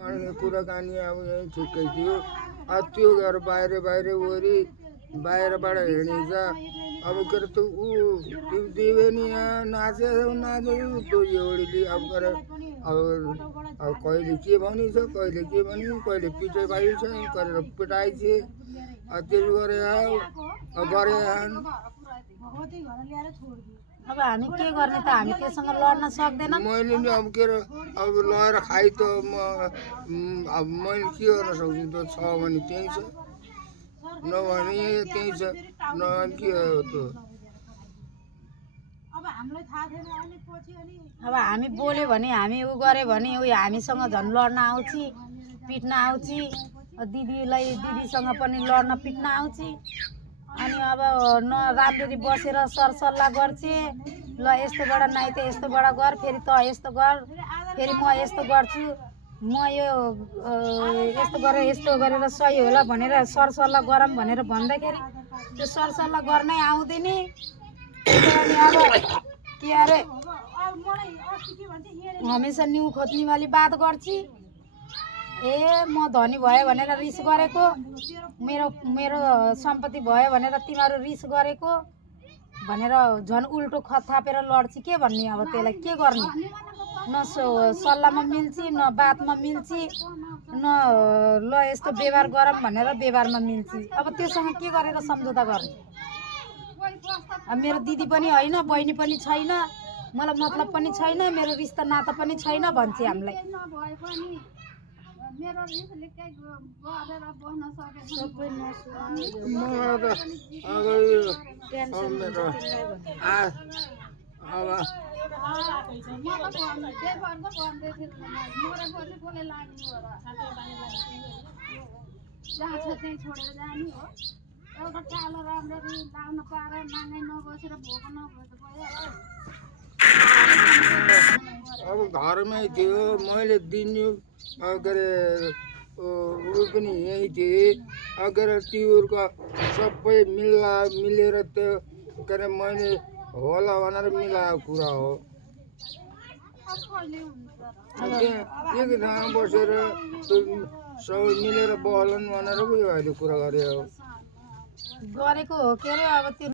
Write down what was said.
अनि कुराकानी अब यहीँ ठिकै थियो। त्यो घर बाहिर वरि बाहिरबाट हिँडिन्छ। अब के अरे त्यो त्यो दिवे नि यहाँ नाच्यो त्यो एउटीले अब के अरे अब कहिले के भनिन्छ कहिले के भन्यो कहिले पिटाइ भयो छ गरेर पिटाइ छ। त्यसो गरे अब हामी के गर्ने त हामी त्योसँग लड्न सक्दैन। मैले नि अब के अरे अब लगाएर खाइ त अब मैले के गर्न सक्छु त छ भने त्यही छ नभने त्यही छ नभने के हो त। अब हामी बोल्यो भने हामी उ गऱ्यो भने उ हामीसँग झन् लड्न आउँछ पिट्न आउँछ। दिदीसँग पनि लड्न पिट्न आउँछ। अनि अब न राम्ररी बसेर सरसल्लाह गर्छ। ल यस्तोबाट नाइ त यस्तोबाट गर फेरि त यस्तो गर फेरि म यस्तो गर्छु म यो यस्तो गरेर सही होला भनेर सरसल्लाह गरौँ भनेर भन्दाखेरि त्यो सरसल्लाह गर्नै आउँदैन। अनि अब के अरे हमेसा न्यु खोज्ने वाली बात गर्छ। ए म धनी भयो भनेर रिस गरेको मेरो सम्पत्ति भयो भनेर तिमीहरू रिस गरेको भनेर झन् उल्टो खत थापेर लड्छ। के भन्ने अब त्यसलाई के गर्ने न सल्लाहमा मिल्छ न बातमा मिल्छ न ल यस्तो व्यवहार गरौँ भनेर व्यवहारमा मिल्छ। अब त्योसँग के गरेर सम्झौता गर्ने। अब मेरो दिदी पनि होइन बहिनी पनि छैन मलाई मतलब पनि छैन मेरो रिश्ता नाता पनि छैन भन्छ हामीलाई। अब घरमै थियो मैले दिनु के अरे ऊ पनि यहीँ थिएँ। के अरे त्योहरूको सबै मिलेर त्यो के अरे मैले होला भनेर मिलाएको कुरा हो। एक ठाउँमा बसेर सबै मिलेर बहलन भनेर उयो अहिले कुरा गरेको हो के अरे अब त्यो